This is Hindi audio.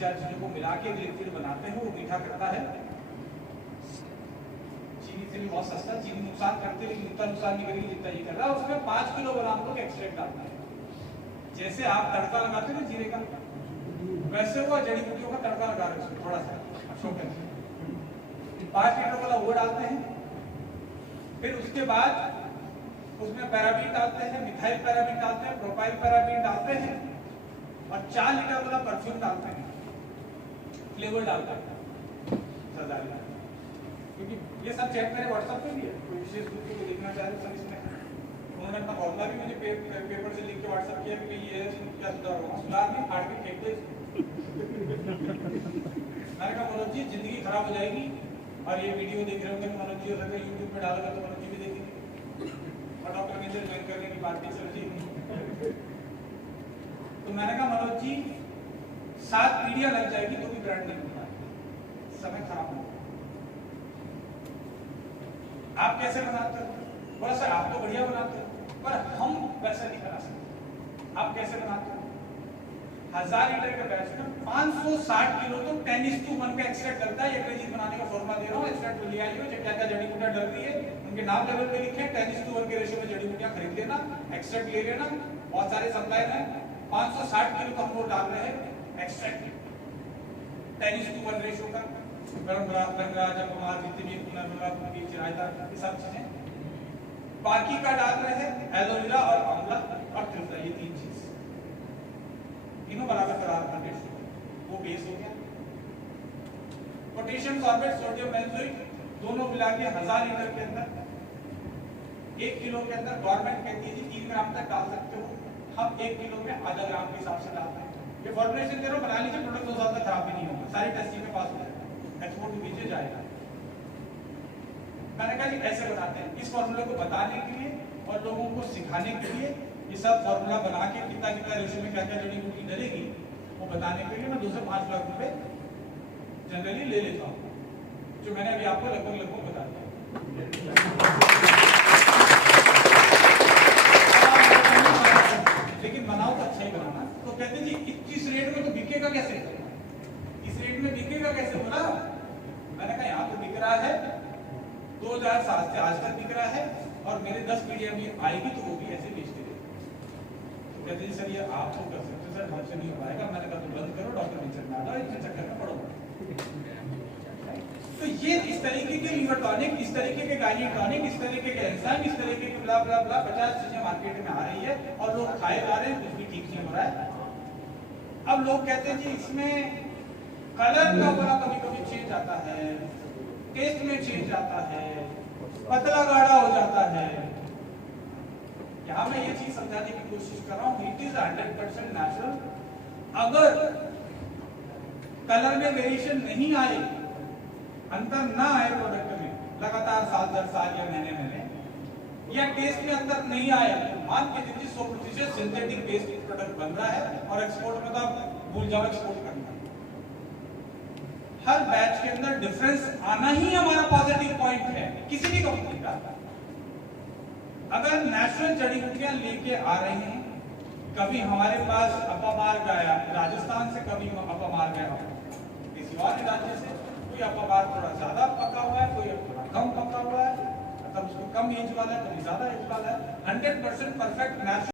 चार चीजों को मिला के लिक्विड बनाते हैं, वो मीठा करता है। चीनी से भी बहुत सस्ता, चीनी नुकसान करती है लेकिन इतना नुकसान नहीं करेगी जितना ये कर रहा है। उसमें 5 किलो ग्राम को एक्सट्रैक्ट डालना है। जैसे आप तड़का लगाते हैं जीरे का, वैसे वो जड़ी बूटियों का तड़का लगा रहे हैं थोड़ा सा 5 लीटर वाला वो डालते हैं। फिर उसके बाद उसमें पैराबीन डालते हैं, मिथाइल पैराबीन डालते हैं, प्रोपाइल पैराबीन डालते हैं और 4 लीटर वाला परफ्यूम डालते हैं, फ्लेवर डालते हैं सजा लीटर। क्योंकि ये सब चैट मेरे व्हाट्सएप पे भी है, कोई विशेष रूप से देखना चाहे तो सब इसमें उन्होंने अपना फॉर्मूला भी मुझे पेपर से लिख के व्हाट्सएप किया कि ये क्या सुधार होगा। सुधार नहीं, फाड़ के फेंक दो। मैंने कहा मनोज जी जिंदगी खराब हो जाएगी और ये वीडियो देख रहे होंगे मनोज जी, अगर यूट्यूब पे डालेगा तो मनोज जी भी देखेंगे और डॉक्टर मिंजर ज्वाइन करने की बात नहीं चल रही। तो मैंने कहा मनोज जी 7 पीढ़ियां लग जाएगी तो भी ब्रांड नहीं होता, समय खराब होगा। आप कैसे बनाते हो? बोला सर आप तो बढ़िया बनाते हो पर हम वैसा नहीं बना सकते। आप कैसे बनाते हो? 1000 लीटर के बैच में 560 किलो तो 10:1 का एक्सट्रैक्ट लगता है। ये चीज बनाने का फॉर्मूला दे रहा हूँ, एक्सट्रैक्ट ले आइए, क्या क्या जड़ी बूटियां डल रही है उनके नाम लेवल पे लिखे, 10:1 के रेशियो में जड़ी बूटियां खरीद लेना, एक्सट्रैक्ट ले लेना। बहुत सारे सप्लाई में 560 किलो का हम लोग डाल रहे हैं एक्सट्रैक्ट 10:1 रेशियो का। गरम गंगा जपमार जितनी भी पुनर्मिला चिरायदार ये सब चीजें, बाकी का डाल रहे हैं एलोवेरा और आंवला और त्रिफला, ये 3 चीज तीनों बराबर करार वो बेस हो गया। पोटेशियम सॉर्बेट, सोडियम बेंजोइक दोनों मिला के 1000 लीटर के अंदर 1 किलो के अंदर गवर्नमेंट कहती है 3 ग्राम तक डाल सकते हो, हम 1 किलो में आधा ग्राम के हिसाब से डालते हैं। ये फॉर्मुलेशन दे रहा हूं, बना लीजिए, प्रोडक्ट 2 साल तक खराब भी नहीं होगा, सारी टेस्टिंग में पास हो जाएगा, एक्सपोर्ट भी भेजे जाएगा। मैंने कहा जी ऐसे बनाते हैं। इस फॉर्मूले को बताने के लिए और लोगों को सिखाने के लिए ये सब फॉर्मूला बना के कितना कितना रेशियो में क्या क्या जड़ी बूटी डलेगी वो बताने के लिए मैं 2 से 5 लाख रुपए जनरली ले लेता हूँ, जो मैंने अभी आपको लगभग बता दिया। लेकिन बनाओ तो अच्छा ही बनाना। तो कहते जी इस रेट में तो बिकेगा कैसे, इस रेट में बिकेगा कैसे? बोला मैंने कहा यहाँ तो बिक रहा है 2007 से आज तक बिक रहा है और मेरे 10 पीढ़ियां भी आएगी तो वो भी ऐसे बेचते रहे। तो कहते जी सर ये आप तो कर सकते सर, हमसे नहीं हो पाएगा। मैंने कहा तो बंद करो, डॉक्टर मिंचर में आ जाओ, इतने चक्कर में पड़ो। तो ये इस तरीके के लीवर टॉनिक, इस तरीके के गायनिक टॉनिक, इस तरीके के एंजाइम, इस तरीके के ब्ला ब्ला ब्ला 50 चीजें मार्केट में आ रही है और लोग खाए जा रहे हैं, कुछ भी ठीक नहीं हो रहा है। अब लोग कहते हैं जी इसमें कलर का बड़ा कभी कभी चेंज आता है, टेस्ट में चेंज आता है, पतला गाढ़ा हो जाता है। यहाँ मैं ये चीज समझाने की कोशिश कर रहा हूँ, इट इज 100% नेचुरल। अगर कलर में वेरिएशन नहीं आए, अंतर ना आए प्रोडक्ट में लगातार साल दर साल या महीने महीने, या टेस्ट में अंतर नहीं आए, मान के चलिए 100% सिंथेटिक बेस्ड प्रोडक्ट बन रहा है और एक्सपोर्ट में तो भूल जाओ एक्सपोर्ट करना। हर बैच के अंदर डिफरेंस आना ही हमारा पॉजिटिव पॉइंट है किसी भी कंपनी का। अगर नेचुरल जड़ी बूटियां लेके आ रहे हैं, कभी हमारे पास अपामार गया राजस्थान से, कभी अपामार गया किसी और राज्य से, कोई अपामार थोड़ा ज्यादा पका हुआ है, कोई थोड़ा कम पका हुआ है, मतलब उसको कम एज वाला है, कभी ज्यादा एज वाला है, 100% परफेक्ट नेचुरल